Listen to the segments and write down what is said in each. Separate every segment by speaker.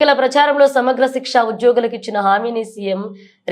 Speaker 1: ఎన్నికల ప్రచారంలో సమగ్ర శిక్ష ఉద్యోగులకు ఇచ్చిన హామీని సీఎం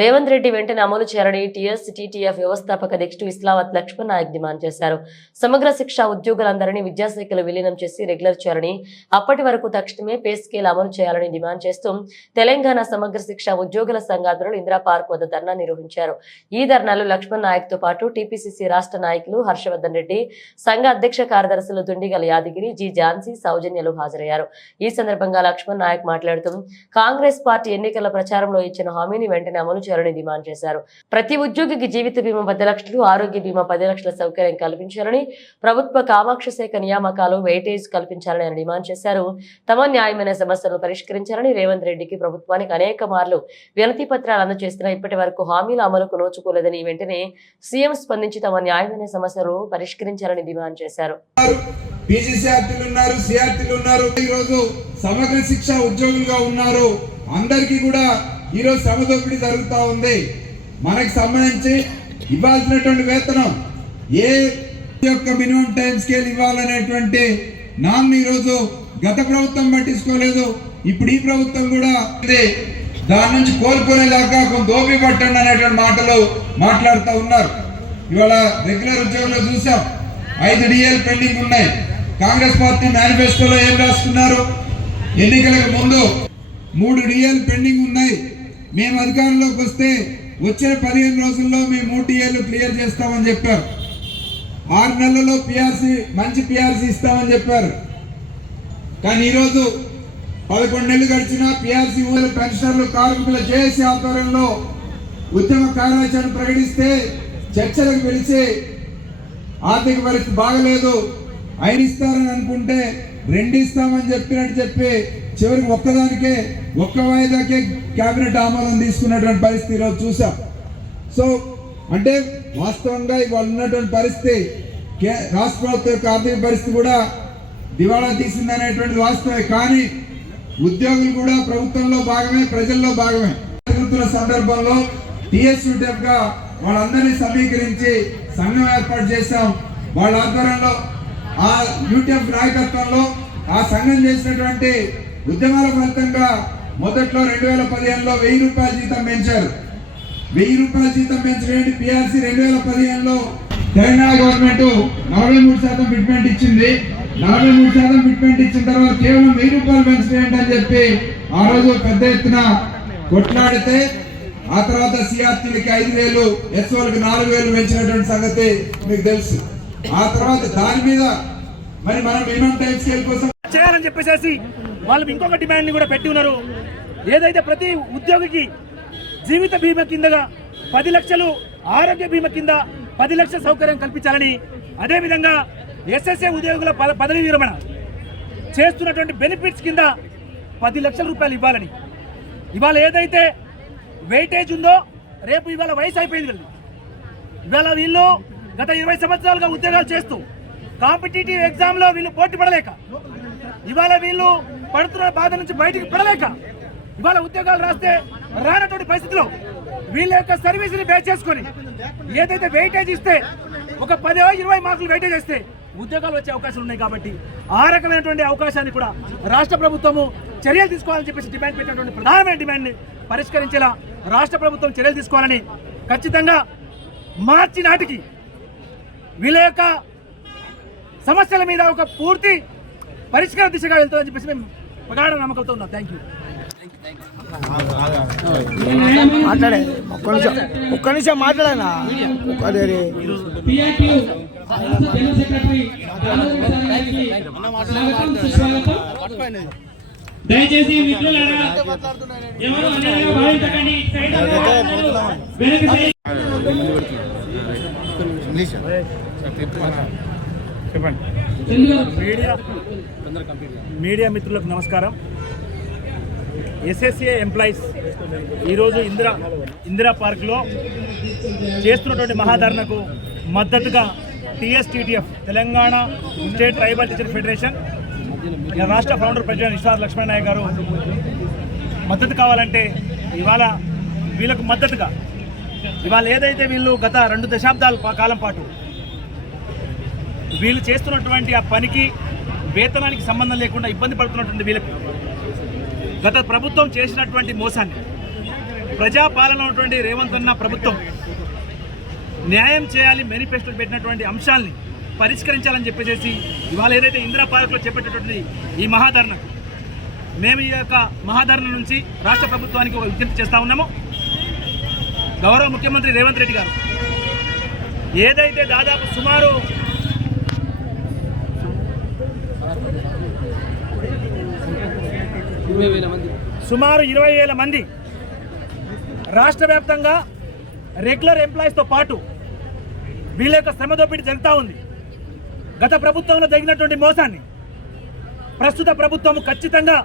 Speaker 1: రేవంత్ రెడ్డి వెంటనే అమలు చేయాలని టీఎస్ టీటీఎఫ్ వ్యవస్థాపక అధ్యక్షుడు ఇస్లావత్ లక్ష్మణ్ నాయక్ డిమాండ్ చేశారు. సమగ్ర శిక్ష ఉద్యోగులందరినీ విద్యాశాఖలో విలీనం చేసి రెగ్యులర్ చేయాలని అప్పటి వరకు తక్షణమే పే స్కేల్ అమలు చేయాలని డిమాండ్ చేస్తూ తెలంగాణ సమగ్ర శిక్ష ఉద్యోగుల సంఘాధ్వర్యులు ఇందిరా పార్క్ వద్ద ధర్నా నిర్వహించారు. ఈ ధర్నాలో లక్ష్మణ్ నాయక్తో పాటు టీపీసీసీ రాష్ట్ర నాయకులు హర్షవర్ధన్ రెడ్డి సంఘ అధ్యక్ష కార్యదర్శులు దుండిగల యాదగిరి జి ఝాన్సీ సౌజన్యలు హాజరయ్యారు. ఈ సందర్భంగా లక్ష్మణ్ నాయక్ మాట్లాడుతూ కాంగ్రెస్ పార్టీ ఎన్నికల ప్రచారంలో ఇచ్చిన హామీని వెంటనే అమలు చేయాలని డిమాండ్ చేశారు. ప్రతి ఉద్యోగికి జీవిత బీమా పది లక్షలు ఆరోగ్య బీమా పది లక్షల సౌకర్యం కల్పించాలని ప్రభుత్వ కామాక్ష శాఖ నియామకాలు వెయిటేజ్ కల్పించాలని ఆయన డిమాండ్ చేశారు. తమ న్యాయమైన సమస్యలను పరిష్కరించాలని రేవంత్ రెడ్డికి ప్రభుత్వానికి అనేక మార్లు వినతి పత్రాలు అందజేస్తున్నా ఇప్పటి వరకు హామీల అమలుకు నోచుకోలేదని వెంటనే సీఎం స్పందించి తమ న్యాయమైన సమస్యలు పరిష్కరించాలని డిమాండ్ చేశారు.
Speaker 2: ఉన్నారు సిఆర్టీలు ఉన్నారు. ఈరోజు సమగ్ర శిక్ష ఉద్యోగులుగా ఉన్నారు. అందరికీ కూడా ఈరోజు శ్రమ దోపిడీ జరుగుతూ ఉంది. మనకు సంబంధించి ఇవ్వాల్సినటువంటి వేతనం ఏ యొక్క మినిమం టైం స్కేల్ ఇవ్వాలనేటువంటి నామ్ ఈరోజు గత ప్రభుత్వం పట్టించుకోలేదు. ఇప్పుడు ఈ ప్రభుత్వం కూడా దాని నుంచి కోలుకునేదాకా కొంత దోపి పట్టండి అనేటువంటి మాటలు మాట్లాడుతూ ఉన్నారు. ఇవాళ రెగ్యులర్ ఉద్యోగంలో చూసాం. ఐదు డిఎల్ పెండింగ్ ఉన్నాయి. కాంగ్రెస్ పార్టీ మేనిఫెస్టోలో ఏం రాసుకున్నారు? ఎన్నికలకు ముందు మూడు డిఎల్ పెండింగ్ ఉన్నాయి. మేము అధికారంలోకి వస్తే వచ్చిన పదిహేను రోజుల్లో మేము మూడు ఏళ్ళు క్లియర్ చేస్తామని చెప్పారు. ఆరు నెలల్లో పిఆర్సీ మంచి పిఆర్సీ ఇస్తామని చెప్పారు. కానీ ఈరోజు పదకొండు నెలలు గడిచిన పిఆర్సీ ఊరి పెన్షనర్లు కార్మికుల జేఏసీ ఆధ్వర్యంలో ఉద్యమ కార్యాచరణ ప్రకటిస్తే చర్చలకు పిలిచి ఆర్థిక పరిస్థితి బాగలేదు. ఐదు ఇస్తారని అనుకుంటే రెండు ఇస్తామని చెప్పినట్టు చెప్పి చివరికి ఒక్కదానికే ఒక్క వాయిదాకే కేబినెట్ ఆమోదం తీసుకున్నటువంటి పరిస్థితి ఈరోజు చూసాం. సో అంటే వాస్తవంగా ఇవాళ ఉన్నటువంటి పరిస్థితి కే- రాష్ట్ర ప్రభుత్వం యొక్క ఆర్థిక పరిస్థితి కూడా దివాళా తీసిందనేటువంటిది వాస్తవమే. కానీ ఉద్యోగులు కూడా ప్రభుత్వంలో భాగమే ప్రజల్లో భాగమే. వృత్తుల సందర్భంలో టిఎస్యూటెఫ్గా వాళ్ళందరినీ సమీకరించి సంఘం ఏర్పాటు చేశాం. వాళ్ళ ఆధ్వర్యంలో ఆ యూటీఎఫ్ నాయకత్వంలో ఆ సంఘం చేసినటువంటి ఉద్యమాల ఫలితంగా మొదట్లో రెండు వేల పదిహేనులో వెయ్యి రూపాయల జీతం పెంచారు. వెయ్యి రూపాయల జీతం పెంచడం పిఆర్సీ రెండు వేల పదిహేనులో తెలంగాణ గవర్నమెంట్ నలభై మూడు శాతం ఫిట్మెంట్ ఇచ్చింది. నలభై మూడు శాతం ఫిట్మెంట్ ఇచ్చిన తర్వాత కేవలం వెయ్యి రూపాయలు పెంచడం అని చెప్పి ఆ రోజు పెద్ద ఎత్తున కొట్లాడితే ఆ తర్వాత సిఆర్టీలకి ఐదు వేలు ఎస్ఓలకి నాలుగు వేలు పెంచినటువంటి సంగతి మీకు తెలుసు. ఆ తర్వాత దాని మీద మరి మనం మినిమం టైం స్కేల్ కోసం
Speaker 3: చేయాలని చెప్పేసి వాళ్ళు ఇంకొక డిమాండ్ని కూడా పెట్టి ఉన్నారు. ఏదైతే ప్రతి ఉద్యోగికి జీవిత బీమా కిందగా పది లక్షలు ఆరోగ్య బీమా కింద పది లక్షల సౌకర్యం కల్పించాలని అదేవిధంగా ఎస్ఎస్ఏ ఉద్యోగుల పద- పదవి విరమణ చేస్తున్నటువంటి బెనిఫిట్స్ కింద పది లక్షల రూపాయలు ఇవ్వాలని. ఇవాళ ఏదైతే వెయిటేజ్ ఉందో రేపు ఇవాళ వయసు అయిపోయింది వీళ్ళు. ఇవాళ వీళ్ళు గత ఇరవై సంవత్సరాలుగా ఉద్యోగాలు చేస్తూ కాంపిటేటివ్ ఎగ్జామ్లో వీళ్ళు పోటీ పడలేక ఇవాళ వీళ్ళు పడుతున్న బాధ నుంచి బయటికి పడలేక ఇవాళ ఉద్యోగాలు రాస్తే రానటువంటి పరిస్థితిలో వీళ్ళ యొక్క సర్వీస్ని బేస్ చేసుకొని ఏదైతే వెయిటేజ్ ఇస్తే ఒక పది ఇరవై మార్కులు వెయిటేజ్ ఇస్తే ఉద్యోగాలు వచ్చే అవకాశాలు ఉన్నాయి కాబట్టి ఆ రకమైనటువంటి అవకాశాన్ని కూడా రాష్ట్ర ప్రభుత్వము చర్యలు తీసుకోవాలని చెప్పేసి డిమాండ్ పెట్టినటువంటి ప్రధానమైన డిమాండ్ని పరిష్కరించేలా రాష్ట్ర ప్రభుత్వం చర్యలు తీసుకోవాలని ఖచ్చితంగా మార్చి నాటికి వీళ్ళ యొక్క సమస్యల మీద ఒక పూర్తి పరిష్కార దిశగా వెళ్తుందని చెప్పేసి మేము ప్రగాఢ నమ్మకంతో ఉన్నాం థ్యాంక్ యూ
Speaker 4: మాట్లాడే. ఒక్క నిమిషం. ఒక్క నిమిషం మాట్లాడనా?
Speaker 5: సుస్వాగతం దయచేసి మిత్రులారా ఎవరు భావించకండి చెప్పండి.
Speaker 3: మీడియా మీడియా మిత్రులకు నమస్కారం. ఎస్ఎస్ఏ ఎంప్లాయీస్ ఈరోజు ఇందిరా ఇందిరా పార్క్లో చేస్తున్నటువంటి మహాధరణకు మద్దతుగా TSTTF Telangana state tribal teacher federation రాష్ట్ర ఫౌండర్ ప్రెసిడెంట్ విశ్వాస్ లక్ష్మణ నాయక్ గారు మద్దతు కావాలంటే ఇవాళ వీళ్ళకు మద్దతుగా ఇవాళ ఏదైతే వీళ్ళు గత రెండు దశాబ్దాల కాలం పాటు వీళ్ళు చేస్తున్నటువంటి ఆ పనికి వేతనానికి సంబంధం లేకుండా ఇబ్బంది పడుతున్నటువంటి వీళ్ళకి గత ప్రభుత్వం చేసినటువంటి మోసాన్ని ప్రజాపాలన ఉన్నటువంటి రేవంత్ అన్న ప్రభుత్వం న్యాయం చేయాలి మేనిఫెస్టో పెట్టినటువంటి అంశాల్ని పరిష్కరించాలని చెప్పేసి ఇవాళ ఏదైతే ఇందిరా పార్క్లో చేపట్టేటువంటి ఈ మహాధరణకు మేము ఈ యొక్క మహాధరణ నుంచి రాష్ట్ర ప్రభుత్వానికి ఒక విజ్ఞప్తి చేస్తూ ఉన్నాము. గౌరవ ముఖ్యమంత్రి రేవంత్ రెడ్డి గారు ఏదైతే దాదాపు సుమారు సుమారు ఇరవై వేల మంది. రాష్ట్ర వ్యాప్తంగా రెగ్యులర్ ఎంప్లాయీస్తో పాటు వీళ్ళ యొక్క శ్రమ దోపిడీ జరుగుతూ ఉంది. గత ప్రభుత్వంలో జరిగినటువంటి మోసాన్ని ప్రస్తుత ప్రభుత్వం ఖచ్చితంగా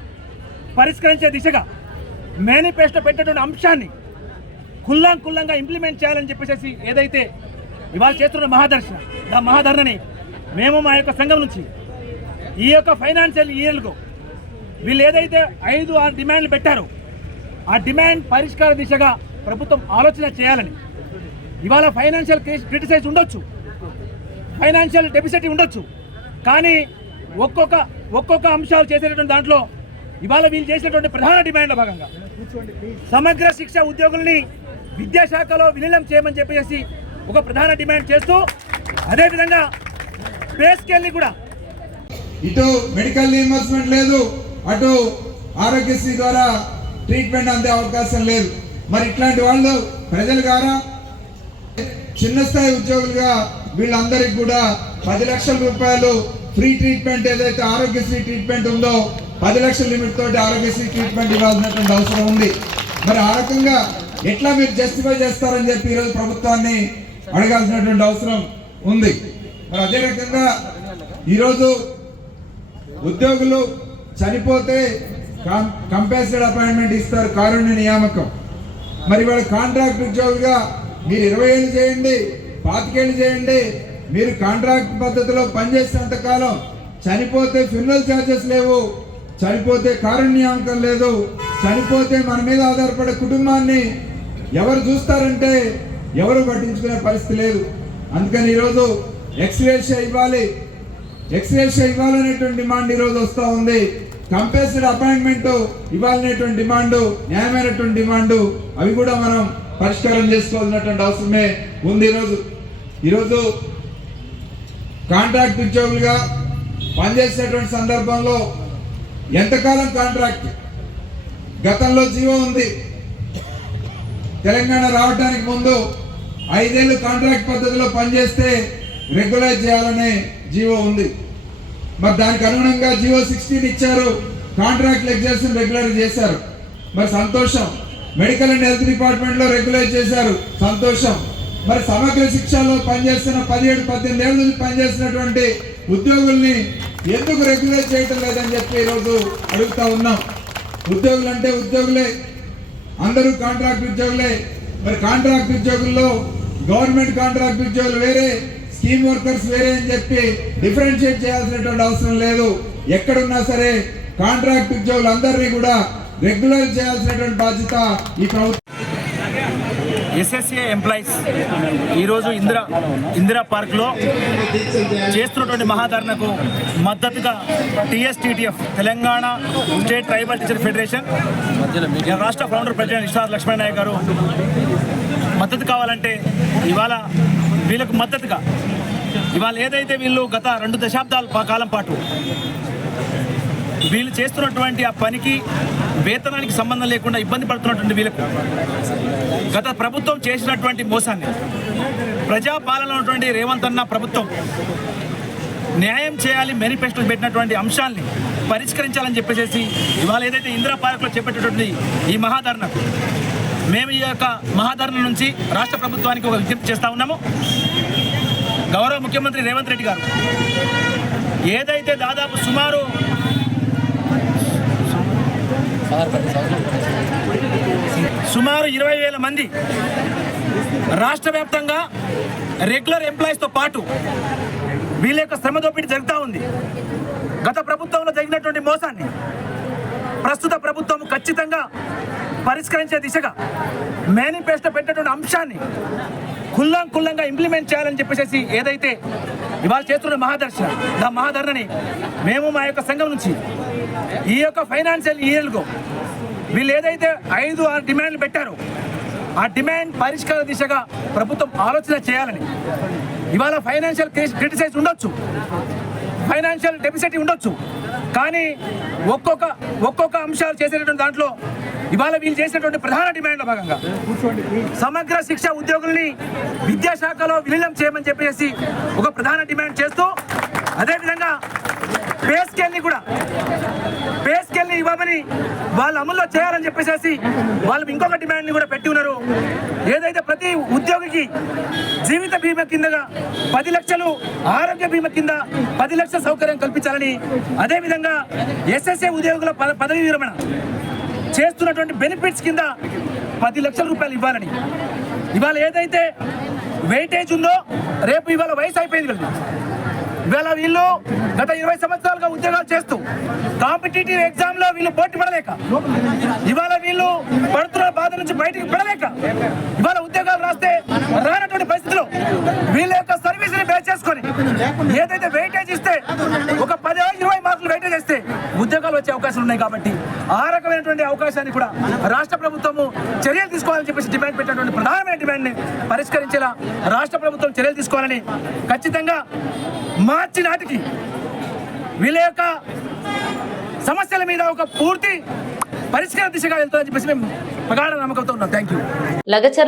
Speaker 3: పరిష్కరించే దిశగా మేనిఫెస్టో పెట్టేటువంటి అంశాన్ని కుల్లాం కుల్లంగా ఇంప్లిమెంట్ చేయాలని చెప్పేసి ఏదైతే ఇవాళ చేస్తున్న మహాదర్శన ఆ మహాధరణని మేము మా యొక్క సంఘం నుంచి ఈ యొక్క ఫైనాన్షియల్ ఇయర్కు వీళ్ళు ఏదైతే ఐదు ఆరు డిమాండ్లు పెట్టారో ఆ డిమాండ్ పరిష్కార దిశగా ప్రభుత్వం ఆలోచన చేయాలని. ఇవాళ ఫైనాన్షియల్ క్రిటిసైజ్ ఉండొచ్చు. ఫైనాన్షియల్ డెఫిసిట్ ఉండొచ్చు. కానీ ఒక్కొక్క ఒక్కొక్క అంశాలు చేసేటటువంటి దాంట్లో ఇవాళ వీళ్ళు చేసినటువంటి ప్రధాన డిమాండ్ల భాగంగా సమగ్ర శిక్ష ఉద్యోగుల్ని విద్యాశాఖలో విలీనం చేయమని చెప్పేసి ఒక ప్రధాన డిమాండ్ చేస్తూ అదేవిధంగా పే స్కేల్ని కూడా.
Speaker 2: ఇటు మెడికల్ రీఎంబర్స్మెంట్ లేదు అటు ఆరోగ్యశ్రీ ద్వారా ట్రీట్మెంట్ అందే అవకాశం లేదు. మరి ఇట్లాంటి వాళ్ళు ప్రజల ద్వారా చిన్న స్థాయి ఉద్యోగులుగా వీళ్ళందరికీ కూడా పది లక్షల రూపాయలు ఫ్రీ ట్రీట్మెంట్ ఏదైతే ఆరోగ్యశ్రీ ట్రీట్మెంట్ ఉందో పది లక్షల లిమిట్ తోటి ఆరోగ్యశ్రీ ట్రీట్మెంట్ ఇవ్వాల్సినటువంటి అవసరం ఉంది. మరి ఆ రకంగా ఎట్లా మీరు జస్టిఫై చేస్తారని చెప్పి ఈరోజు ప్రభుత్వాన్ని అడగాల్సినటువంటి అవసరం ఉంది. మరి అదే రకంగా ఈరోజు ఉద్యోగులు చనిపోతే కంపల్సరీ అపాయింట్మెంట్ ఇస్తారు కారుణ్య నియామకం. మరి వాళ్ళ కాంట్రాక్ట్ ఉద్యోగులుగా మీరు ఇరవై ఏళ్ళు చేయండి పాతికేళ్ళు చేయండి మీరు కాంట్రాక్ట్ పద్ధతిలో పనిచేసేంతకాలం చనిపోతే ఫ్యూనరల్ ఛార్జెస్ లేవు చనిపోతే కారుణ్యాంకం లేదు చనిపోతే మన మీద ఆధారపడే కుటుంబాన్ని ఎవరు చూస్తారంటే ఎవరు పట్టించుకునే పరిస్థితి లేదు. అందుకని ఈరోజు ఎక్స్రేషియా ఇవ్వాలి ఎక్స్రేషియా ఇవ్వాలనేటువంటి డిమాండ్ ఈరోజు వస్తూ ఉంది. కంపల్సరీ అపాయింట్మెంట్ ఇవ్వాలనేటువంటి డిమాండ్ న్యాయమైనటువంటి డిమాండ్ అవి కూడా మనం పరిష్కారం చేసుకోవాల్సినటువంటి అవసరమే ఉంది ఈరోజు. ఈరోజు కాంట్రాక్ట్ ఉద్యోగులుగా పనిచేసేటువంటి సందర్భంలో ఎంతకాలం కాంట్రాక్ట్? గతంలో జీవో ఉంది. తెలంగాణ రావడానికి ముందు ఐదేళ్ళు కాంట్రాక్ట్ పద్ధతిలో పనిచేస్తే రెగ్యులైజ్ చేయాలనే జీవో ఉంది. మరి దానికి అనుగుణంగా జివో సిక్స్టీన్ ఇచ్చారు. కాంట్రాక్ట్ లెక్చర్స్ రెగ్యులర్ చేశారు. మరి సంతోషం. మెడికల్ అండ్ హెల్త్ డిపార్ట్మెంట్లో రెగ్యులర్ చేశారు. సంతోషం. మరి సమగ్ర శిక్షలో పనిచేస్తున్న పదిహేడు పద్దెనిమిది ఏళ్ళ నుంచి పనిచేస్తున్నటువంటి ఉద్యోగుల్ని ఎందుకు రెగ్యులేట్ చేయటం లేదని చెప్పి ఈరోజు అడుగుతా ఉన్నాం. ఉద్యోగులు అంటే ఉద్యోగులే. అందరూ కాంట్రాక్ట్ ఉద్యోగులే. మరి కాంట్రాక్ట్ ఉద్యోగుల్లో గవర్నమెంట్ కాంట్రాక్ట్ ఉద్యోగులు వేరే. స్కీమ్ వర్కర్స్ వేరే అని చెప్పి డిఫరెన్షియేట్ చేయాల్సినటువంటి అవసరం లేదు. ఎక్కడున్నా సరే కాంట్రాక్ట్ ఉద్యోగులందరినీ కూడా రెగ్యులర్ చేయాల్సినటువంటి బాధ్యత ఈ ప్రభుత్వం
Speaker 3: ఎస్ఎస్ఏ ఎంప్లాయీస్ ఈరోజు ఇందిరా ఇందిరా పార్క్లో చేస్తున్నటువంటి మహాధరణకు మద్దతుగా TSTTF Telangana state tribal teacher federation రాష్ట్ర ఫౌండర్ ప్రెసిడెంట్ ఇష్టార్ లక్ష్మీనాయక్ గారు మద్దతు కావాలంటే ఇవాళ వీళ్ళకు మద్దతుగా. ఇవాళ ఏదైతే వీళ్ళు గత రెండు దశాబ్దాల కాలం పాటు వీళ్ళు చేస్తున్నటువంటి ఆ పనికి వేతనానికి సంబంధం లేకుండా ఇబ్బంది పడుతున్నటువంటి వీళ్ళకు గత ప్రభుత్వం చేసినటువంటి మోసాన్ని ప్రజాపాలన ఉన్నటువంటి రేవంత్ అన్న ప్రభుత్వం న్యాయం చేయాలి మేనిఫెస్టో పెట్టినటువంటి అంశాల్ని పరిష్కరించాలని చెప్పేసి ఇవాళ ఏదైతే ఇందిరా పార్క్లో చేపట్టేటువంటి ఈ మహాధరణకు మేము ఈ యొక్క మహాధరణ నుంచి రాష్ట్ర ప్రభుత్వానికి ఒక విజ్ఞప్తి చేస్తూ ఉన్నాము. గౌరవ ముఖ్యమంత్రి రేవంత్ రెడ్డి గారు ఏదైతే దాదాపు సుమారు సుమారు ఇరవై వేల మంది రాష్ట్ర వ్యాప్తంగా రెగ్యులర్ ఎంప్లాయీస్తో పాటు వీళ్ళ యొక్క శ్రమ దోపిడీ జరుగుతూ ఉంది. గత ప్రభుత్వంలో జరిగినటువంటి మోసాన్ని ప్రస్తుత ప్రభుత్వం ఖచ్చితంగా పరిష్కరించే దిశగా మేనిఫెస్టో పెట్టినటువంటి అంశాన్ని కుల్లం కుల్లంగా ఇంప్లిమెంట్ చేయాలని చెప్పేసి ఏదైతే ఇవాళ చేస్తున్న మహాదర్శన దా మహాధరణని మేము మా యొక్క సంఘం నుంచి ఈ యొక్క ఫైనాన్షియల్ ఇయర్లకు వీళ్ళు ఏదైతే ఐదు ఆరు డిమాండ్లు పెట్టారో ఆ డిమాండ్ పరిష్కార దిశగా ప్రభుత్వం ఆలోచన చేయాలని ఇవాళ ఫైనాన్షియల్ క్రిటిసైజ్ ఉండొచ్చు. ఫైనాన్షియల్ డెఫిసిట్ ఉండొచ్చు. కానీ ఒక్కొక్క ఒక్కొక్క అంశాలు చేసేటటువంటి దాంట్లో ఇవాళ వీళ్ళు చేసినటువంటి ప్రధాన డిమాండ్ల భాగంగా సమగ్ర శిక్ష ఉద్యోగుల్ని విద్యాశాఖలో విలీనం చేయమని చెప్పేసి ఒక ప్రధాన డిమాండ్ చేస్తూ అదేవిధంగా పే స్కేల్ని కూడా పే స్కేల్ని ఇవ్వమని వాళ్ళు అమల్లో చేయాలని చెప్పేసి వాళ్ళు ఇంకొక డిమాండ్ని కూడా పెట్టి ఉన్నారు. ఏదైతే ప్రతి ఉద్యోగికి జీవిత బీమా కిందగా పది లక్షలు ఆరోగ్య బీమా కింద పది లక్షల సౌకర్యం కల్పించాలని అదేవిధంగా ఎస్ఎస్ఏ ఉద్యోగుల పద- పదవీ విరమణ చేస్తున్నటువంటి బెనిఫిట్స్ కింద పది లక్షల రూపాయలు ఇవ్వాలని. ఇవాళ ఏదైతే వెయిటేజ్ ఉందో రేపు ఇవాళ వయసు అయిపోయింది కదా ఇవాళ వీళ్ళు గత ఇరవై సంవత్సరాలుగా ఉద్యోగాలు చేస్తూ కాంపిటేటివ్ ఎగ్జామ్లో వీళ్ళు పోటీ పడలేక ఇవాళ వీళ్ళు పడుతున్న బాధ నుంచి బయటికి పడలేక ఇవాళ ఉద్యోగాలు రాస్తే రానటువంటి పరిస్థితిలో వీళ్ళ యొక్క సర్వీస్ని బేస్ చేసుకొని ఏదైతే వెయిటేజ్ ఇస్తే ఒక పది ఇరవై మార్కులు వెయిటేజ్ ఇస్తే ఉద్యోగాలు వచ్చే అవకాశాలు ఉన్నాయి కాబట్టి ఆ రకమైనటువంటి అవకాశాన్ని కూడా రాష్ట్ర ప్రభుత్వము చర్యలు తీసుకోవాలని చెప్పేసి డిమాండ్ పెట్టినటువంటి ప్రధానమైన డిమాండ్ని పరిష్కరించేలా రాష్ట్ర ప్రభుత్వం చర్యలు తీసుకోవాలని ఖచ్చితంగా మార్చి నాటికి వీళ్ళ యొక్క సమస్యల మీద ఒక పూర్తి పరిష్కార దిశగా వెళ్తుందని చెప్పేసి మేము ప్రగాఢ నమ్మకంతో ఉన్నాం. Thank you